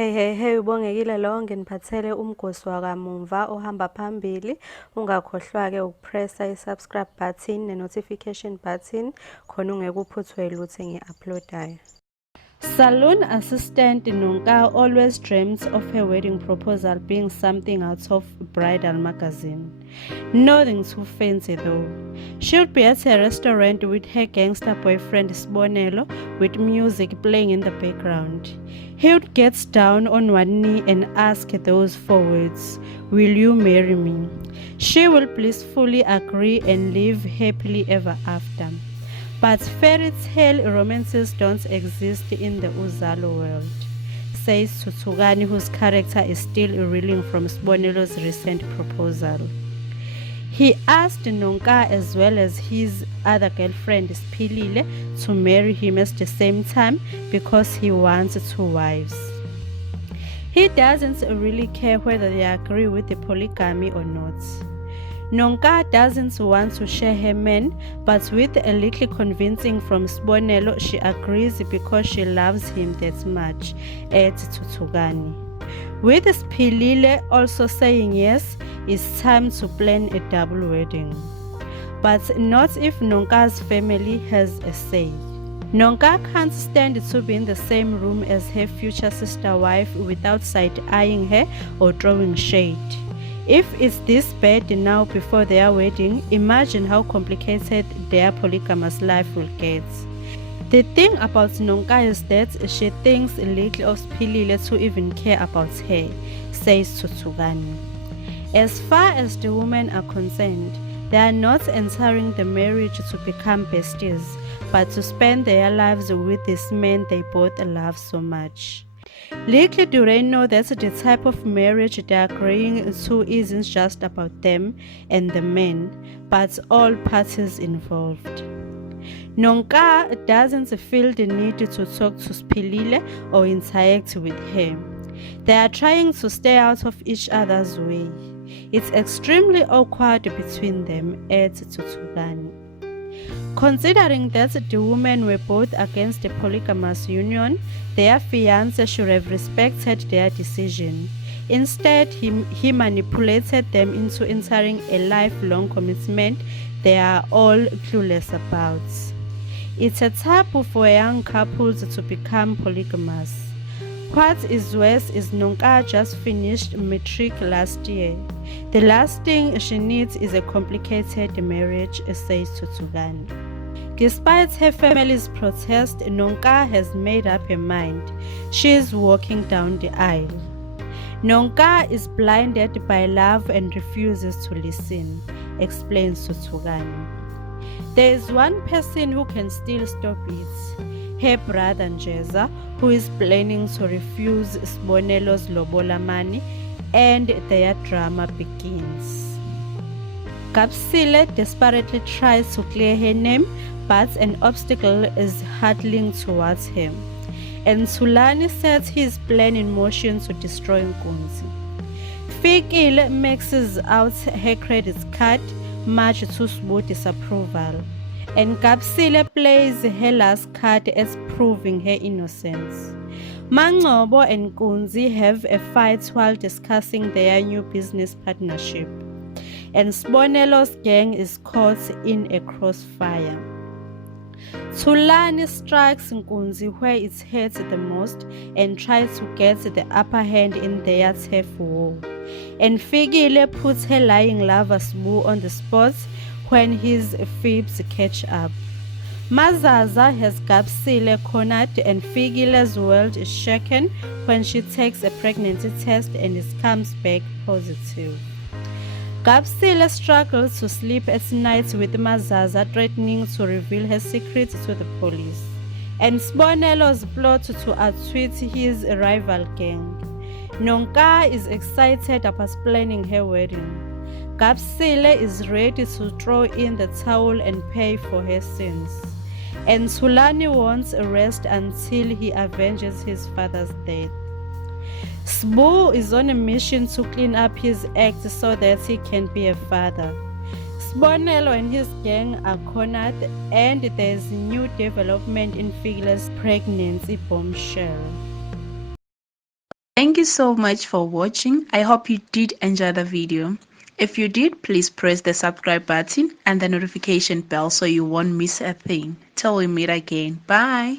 Hey, ubongekile lo nginiphathele umgosi wakamuva ohamba phambili. Ungakhohlwa-ke ukupressa i-subscribe button ne-notification button khona ungeke uphuthwe lutho engi-uploadayo. Saloon assistant Nonka always dreams of her wedding proposal being something out of bridal magazine. Nothing too fancy though. She would be at a restaurant with her gangster boyfriend Sibonelo with music playing in the background. He would get down on one knee and ask those 4 words, "Will you marry me?" She will blissfully agree and live happily ever after. But fairy tale romances don't exist in the Uzalo world, says Tutsugani, whose character is still reeling from Sibonelo's recent proposal. He asked Nonka as well as his other girlfriend Sipilile to marry him at the same time because he wants 2 wives. He doesn't really care whether they agree with the polygamy or not. Nonka doesn't want to share her man, but with a little convincing from Sibonelo, she agrees because she loves him that much, adds Tutsugani. With Sipilile also saying yes, it's time to plan a double wedding. But not if Nonka's family has a say. Nonka can't stand to be in the same room as her future sister wife without side-eyeing her or throwing shade. If it's this bad now before their wedding, imagine how complicated their polygamous life will get. The thing about Nonka is that she thinks little of Sipilile to even care about her, says Tutsugani. As far as the women are concerned, they are not entering the marriage to become besties, but to spend their lives with this man they both love so much. Little do they know that the type of marriage they are agreeing to isn't just about them and the man, but all parties involved. Nonka doesn't feel the need to talk to Sipilile or interact with her. They are trying to stay out of each other's way. It's extremely awkward between them, adds Tutsugani. Considering that the women were both against the polygamous union, their fiancé should have respected their decision. Instead, he manipulated them into entering a lifelong commitment they are all clueless about. It's a taboo for young couples to become polygamous. What is worse is Nonka just finished matric last year. The last thing she needs is a complicated marriage, says Tutsugani. Despite her family's protest, Nonka has made up her mind. She is walking down the aisle. Nonka is blinded by love and refuses to listen, explains Tutsugani. There is one person who can still stop it. Her brother Njeza, who is planning to refuse Sibonelo's lobola money, and their drama begins. Kapsile desperately tries to clear her name, but an obstacle is hurtling towards him. And Sulani sets his plan in motion to destroy Nkunzi. Fikile maxes out her credit card, much to Sbu's disapproval. And Kapsile plays her last card as proving her innocence. Mangcobo and Nkunzi have a fight while discussing their new business partnership. And Sibonelo's gang is caught in a crossfire. Tulani strikes Nkunzi where it hurts the most and tries to get the upper hand in their turf war. And Fikile puts her lying lover Sbu on the spot when his fibs catch up. Mazaza has Kapsile cornered and Fikile's world is shaken when she takes a pregnancy test and it comes back positive. Kapsile struggles to sleep at night with Mazaza threatening to reveal her secret to the police. And Sibonelo's plot to outwit his rival gang. Nonka is excited about planning her wedding. Kapsile is ready to throw in the towel and pay for her sins. And Sulani wants a rest until he avenges his father's death. Sbu is on a mission to clean up his act so that he can be a father. Sibonelo and his gang are cornered, and there is new development in Fikile's pregnancy bombshell. Thank you so much for watching. I hope you did enjoy the video. If you did, please press the subscribe button and the notification bell so you won't miss a thing. Till we meet again. Bye.